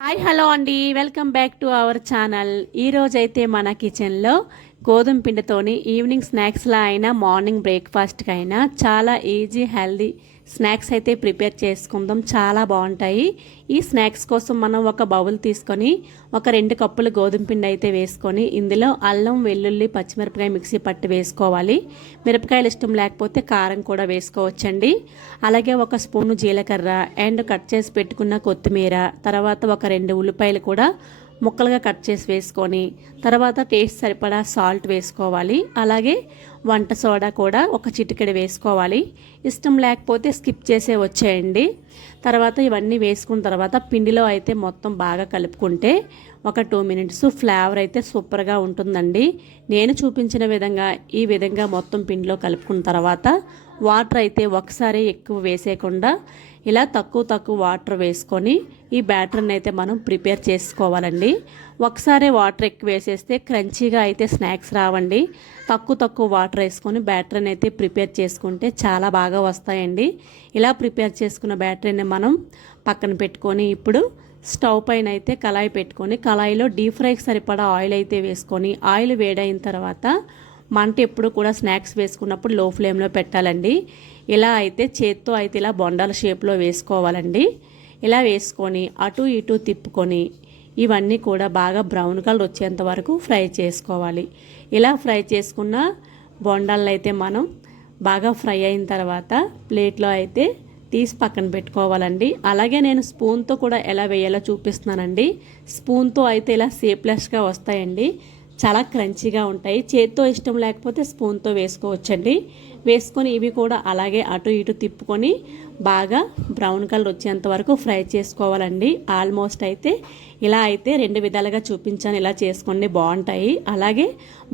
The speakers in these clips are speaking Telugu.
హాయ్ హలో అండి, welcome back to our channel. ఈరోజైతే మన కిచెన్లో గోధుమ పిండితోని ఈవినింగ్ స్నాక్స్లా అయినా మార్నింగ్ బ్రేక్ఫాస్ట్కి అయినా చాలా ఈజీ హెల్దీ స్నాక్స్ అయితే ప్రిపేర్ చేసుకుందాం. చాలా బాగుంటాయి. ఈ స్నాక్స్ కోసం మనం ఒక బౌల్ తీసుకొని ఒక 2 కప్పులు గోధుమ పిండి అయితే వేసుకొని ఇందులో అల్లం, వెల్లుల్లి, పచ్చిమిరపకాయ మిక్సీ పట్టి వేసుకోవాలి. మిరపకాయలు ఇష్టం లేకపోతే కారం కూడా వేసుకోవచ్చండి. అలాగే ఒక స్పూను జీలకర్ర అండ్ కట్ చేసి పెట్టుకున్న కొత్తిమీర, తర్వాత ఒక 2 ఉల్లిపాయలు కూడా ముక్కలుగా కట్ చేసి వేసుకొని తర్వాత టేస్ట్ సరిపడా సాల్ట్ వేసుకోవాలి. అలాగే వంట సోడా కూడా ఒక చిటికెడు వేసుకోవాలి. ఇష్టం లేకపోతే స్కిప్ చేసే వచ్చేయండి. తర్వాత ఇవన్నీ వేసుకున్న తర్వాత పిండిలో అయితే మొత్తం బాగా కలుపుకుంటే ఒక 2 మినిట్స్ ఫ్లేవర్ అయితే సూపర్గా ఉంటుందండి. నేను చూపించిన విధంగా ఈ విధంగా మొత్తం పిండిలో కలుపుకున్న తర్వాత వాటర్ అయితే ఒకసారి ఎక్కువ వేసేయకుండా ఇలా తక్కువ వాటర్ వేసుకొని ఈ బ్యాటర్ని అయితే మనం ప్రిపేర్ చేసుకోవాలండి. ఒకసారి వాటర్ ఎక్కువ వేసేస్తే క్రంచీగా అయితే స్నాక్స్ రావండి. తక్కువ వాటర్ వేసుకొని బ్యాటర్ని అయితే ప్రిపేర్ చేసుకుంటే చాలా బాగా వస్తాయండి. ఇలా ప్రిపేర్ చేసుకున్న బ్యాటరీని మనం పక్కన పెట్టుకొని ఇప్పుడు స్టవ్ పైన అయితే కళాయి పెట్టుకొని కళాయిలో డీప్ ఫ్రైకి సరిపడా ఆయిల్ అయితే వేసుకొని ఆయిల్ వేడైన తర్వాత మంట ఎప్పుడు కూడా స్నాక్స్ వేసుకున్నప్పుడు లో ఫ్లేమ్లో పెట్టాలండి. ఇలా అయితే చేత్తో అయితే ఇలా బొండాల షేప్లో వేసుకోవాలండి. ఇలా వేసుకొని అటు ఇటు తిప్పుకొని ఇవన్నీ కూడా బాగా బ్రౌన్ కలర్ వచ్చేంత వరకు ఫ్రై చేసుకోవాలి. ఇలా ఫ్రై చేసుకున్న బొండాలను అయితే మనం బాగా ఫ్రై అయిన తర్వాత ప్లేట్లో అయితే తీసి పక్కన పెట్టుకోవాలండి. అలాగే నేను స్పూన్తో కూడా ఎలా వేయాలో చూపిస్తున్నానండి. స్పూన్తో అయితే ఇలా షేప్లెస్గా వస్తాయండి. చాలా క్రంచీగా ఉంటాయి. చేత్తో ఇష్టం లేకపోతే స్పూన్తో వేసుకోవచ్చండి. వేసుకొని ఇవి కూడా అలాగే అటు ఇటు తిప్పుకొని బాగా బ్రౌన్ కలర్ వచ్చేంత వరకు ఫ్రై చేసుకోవాలండి. ఆల్మోస్ట్ అయితే ఇలా అయితే 2 విధాలుగా చూపించాను. ఇలా చేసుకోండి, బాగుంటాయి. అలాగే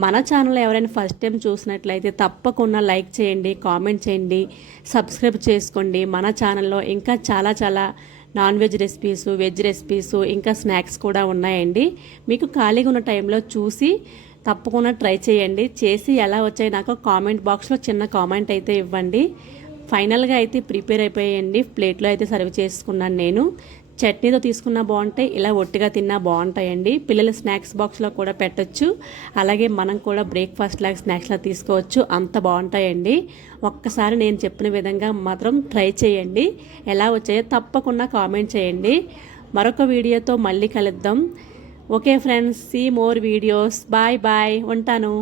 మన ఛానల్ ఎవరైనా ఫస్ట్ టైం చూసినట్లయితే తప్పకుండా లైక్ చేయండి, కామెంట్ చేయండి, సబ్స్క్రైబ్ చేసుకోండి. మన ఛానల్లో ఇంకా చాలా non veg recipes, veg recipes, ఇంకా స్నాక్స్ కూడా ఉన్నాయండి. మీకు ఖాళీగా ఉన్న టైంలో చూసి తప్పకుండా ట్రై చేయండి. చేసి ఎలా వచ్చాయి నాకు కామెంట్ బాక్స్లో చిన్న కామెంట్ అయితే ఇవ్వండి. ఫైనల్గా అయితే ప్రిపేర్ అయిపోయాయండి. ప్లేట్లో అయితే సర్వ్ చేసుకున్నాను నేను. చట్నీతో తీసుకున్నా బాగుంటాయి, ఇలా ఒట్టిగా తిన్నా బాగుంటాయండి. పిల్లలు స్నాక్స్ బాక్స్లో కూడా పెట్టచ్చు. అలాగే మనం కూడా బ్రేక్ఫాస్ట్ లాగా స్నాక్స్లా తీసుకోవచ్చు. అంత బాగుంటాయండి. ఒక్కసారి నేను చెప్పిన విధంగా మాత్రం ట్రై చేయండి. ఎలా వచ్చాయో తప్పకుండా కామెంట్ చేయండి. మరొక వీడియోతో మళ్ళీ కలుద్దాం. Okay friends, see more videos. Bye ఉంటాను.